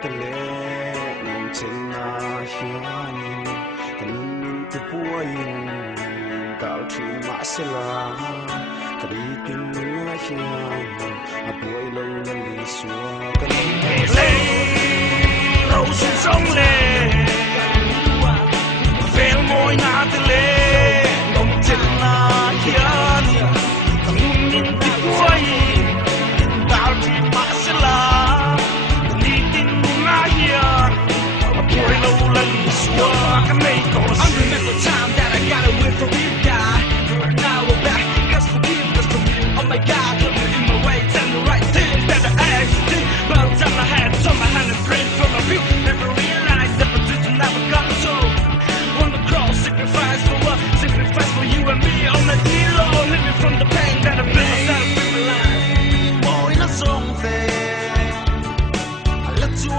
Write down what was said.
ตะเลน้องเจนาเฮียนีกันตุปัวยิงดาวที่มาเสลากรีตินนาเฮียอาป่วยลงลันลิสัวกันเล่เราสุดสงเล่เฟลมอยนาตะเลน้องเจนาเฮียนีกันตุปัวยิงดาวที่มาเสลาI remember time that I got away from you, God. Now we're back, cause forgiveness from you. Oh my God, look in my way, tell me right things that I actually did. But time I had, turn my hand and pray from my view. Never realized that position never got so. On the cross, sacrifice for what? Sacrifice for you and me on the hero. Living from the pain that I feel myself in my life. Oh, in a song fair, I let you